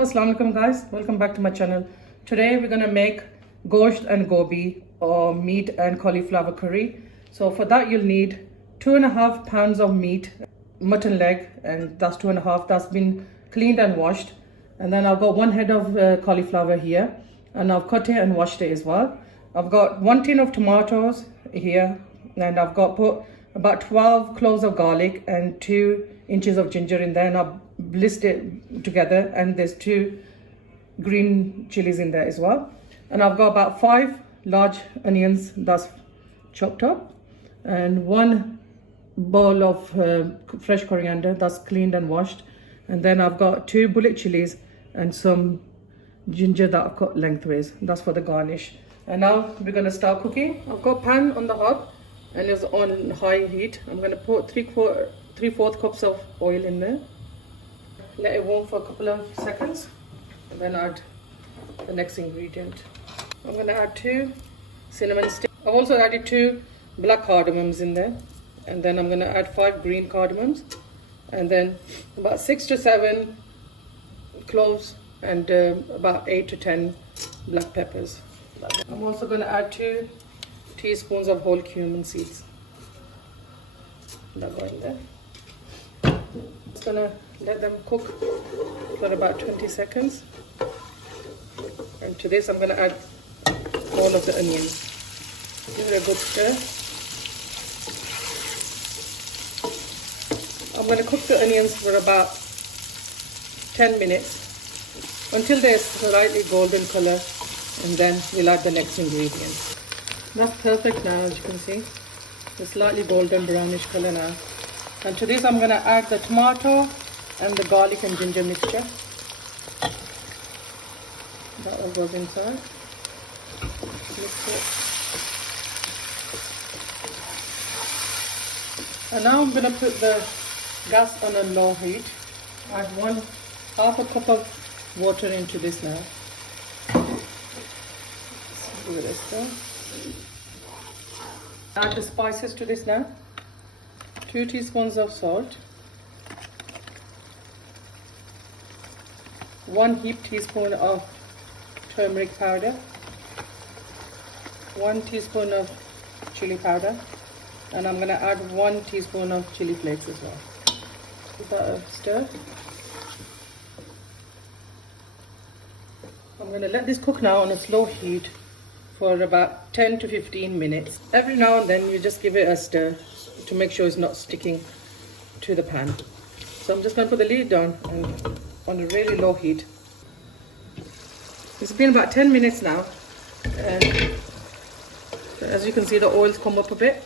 Assalamu alaikum guys, welcome back to my channel. Today we're gonna make gosht and gobi or meat and cauliflower curry. So for that you'll need 2.5 pounds of meat, mutton leg, and that's 2.5, that's been cleaned and washed. And then I've got 1 head of cauliflower here, and I've cut it and washed it as well. I've got 1 tin of tomatoes here, and I've got put about 12 cloves of garlic and 2 inches of ginger in there, and I've blitzed it together, and there's 2 green chilies in there as well. And I've got about 5 large onions that's chopped up, and 1 bowl of fresh coriander that's cleaned and washed. And then I've got 2 bullet chilies and some ginger that I've cut lengthways. That's for the garnish. And now we're going to start cooking. I've got a pan on the hob and it's on high heat. I'm going to put 3/4 cups of oil in there. Let it warm for a couple of seconds and then add the next ingredient. I'm going to add 2 cinnamon sticks. I've also added 2 black cardamoms in there, and then I'm going to add 5 green cardamoms, and then about 6 to 7 cloves, and about 8 to 10 black peppers. I'm also going to add 2 teaspoons of whole cumin seeds. That go in there. Just going to let them cook for about 20 seconds. And to this I'm going to add all of the onions. Give it a good stir. I'm going to cook the onions for about 10 minutes until they're slightly golden color, and then we'll add the next ingredients. That's perfect now, as you can see. It's slightly golden brownish color now. And to this I'm going to add the tomato and the garlic and ginger mixture. That all goes inside. Mix it. And now I'm going to put the gas on a low heat. Add 1/2 cup of water into this now. Give it a stir. Add the spices to this now. 2 teaspoons of salt. 1 heaped teaspoon of turmeric powder. 1 teaspoon of chili powder. And I'm going to add 1 teaspoon of chili flakes as well. Give that a stir. I'm going to let this cook now on a slow heat for about 10 to 15 minutes. Every now and then you just give it a stir to make sure it's not sticking to the pan. So I'm just going to put the lid down and on a really low heat. It's been about 10 minutes now, and as you can see the oil's come up a bit.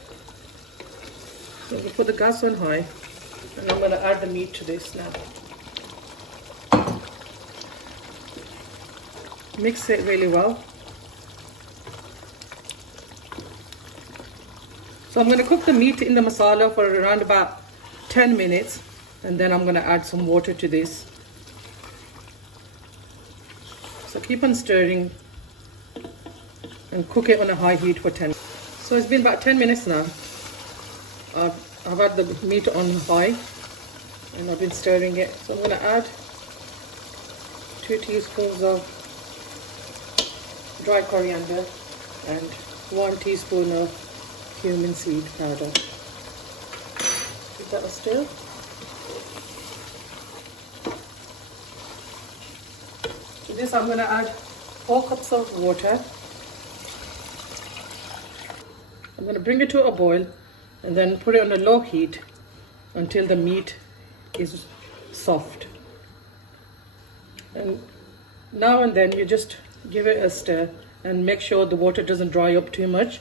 So we'll put the gas on high, and I'm going to add the meat to this now. Mix it really well. So I'm going to cook the meat in the masala for around about 10 minutes, and then I'm going to add some water to this. So keep on stirring and cook it on a high heat for 10 minutes. So it's been about 10 minutes now. I've had the meat on high and I've been stirring it. So I'm going to add 2 teaspoons of dry coriander and 1 teaspoon of cumin seed powder. Give that a stir. To this I'm going to add 4 cups of water. I'm going to bring it to a boil and then put it on a low heat until the meat is soft. And now and then you just give it a stir and make sure the water doesn't dry up too much.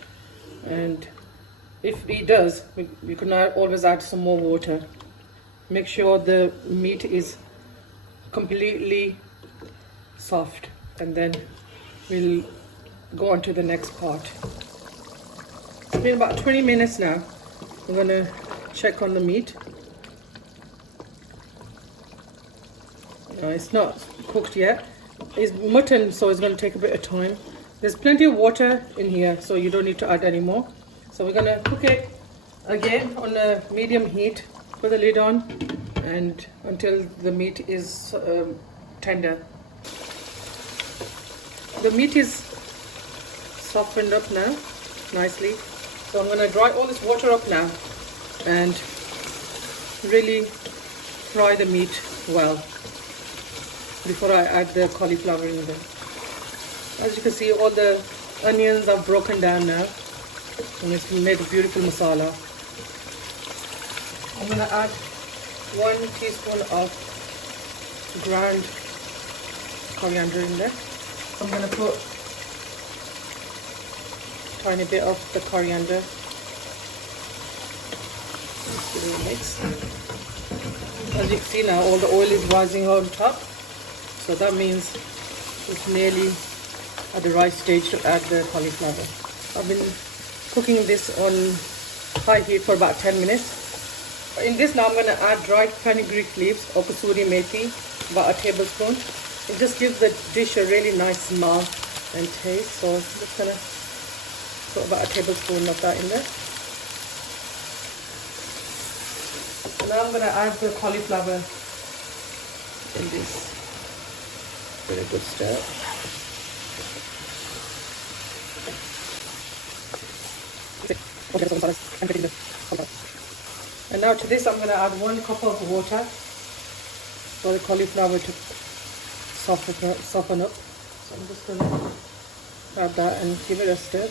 And if it does, you can always add some more water. Make sure the meat is completely soft, and then we'll go on to the next part. It's been about 20 minutes now. I'm going to check on the meat. No, it's not cooked yet. It's mutton, so it's going to take a bit of time. There's plenty of water in here, so you don't need to add any more. So we're going to cook it again on a medium heat. Put the lid on and until the meat is tender. The meat is softened up now nicely. So I'm going to dry all this water up now and really fry the meat well before I add the cauliflower in there. As you can see, all the onions are broken down now and it's made a beautiful masala. I'm going to add 1 teaspoon of ground coriander in there. I'm going to put a tiny bit of the coriander. Just give it a mix. As you can see now, all the oil is rising on top. So that means it's nearly at the right stage to add the cauliflower. I've been cooking this on high heat for about 10 minutes. In this now I'm going to add dry fenugreek leaves or Kasuri Methi, about a tablespoon. It just gives the dish a really nice smell and taste. So I'm just going to put about a tablespoon of that in there. And now I'm going to add the cauliflower in this. Give it a good stir. And now to this I'm going to add 1 cup of water for the cauliflower to soften up. So I'm just going to add that and give it a stir.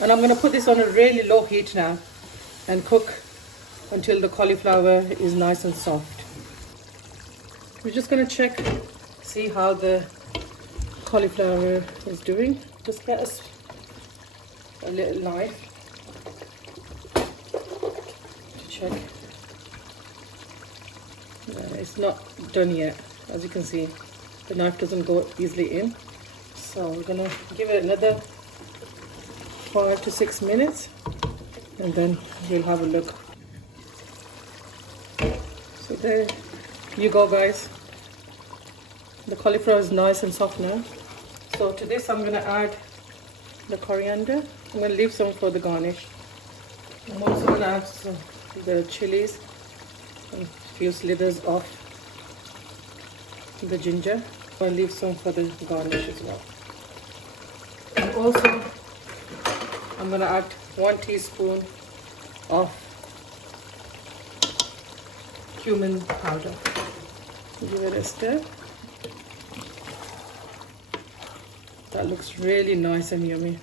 And I'm going to put this on a really low heat now and cook until the cauliflower is nice and soft. We're just going to check, see how the cauliflower is doing. Just get us a little knife to check. No, it's not done yet. As you can see, the knife doesn't go easily in. So we're gonna give it another 5 to 6 minutes and then we'll have a look. So there you go, guys. The cauliflower is nice and soft now. So to this I'm gonna add the coriander. I'm going to leave some for the garnish. I'm also going to add the chillis and a few slithers of the ginger. I'm going to leave some for the garnish as well. And also I'm going to add 1 teaspoon of cumin powder. Give it a stir. That looks really nice and yummy.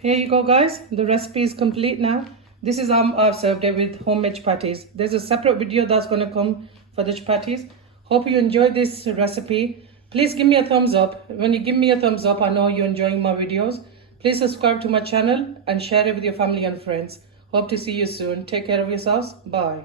Here you go, guys. The recipe is complete now. This is how I've served it with homemade chapatis. There's a separate video that's going to come for the chapatis. Hope you enjoyed this recipe. Please give me a thumbs up. When you give me a thumbs up, I know you're enjoying my videos. Please subscribe to my channel and share it with your family and friends. Hope to see you soon. Take care of yourselves. Bye.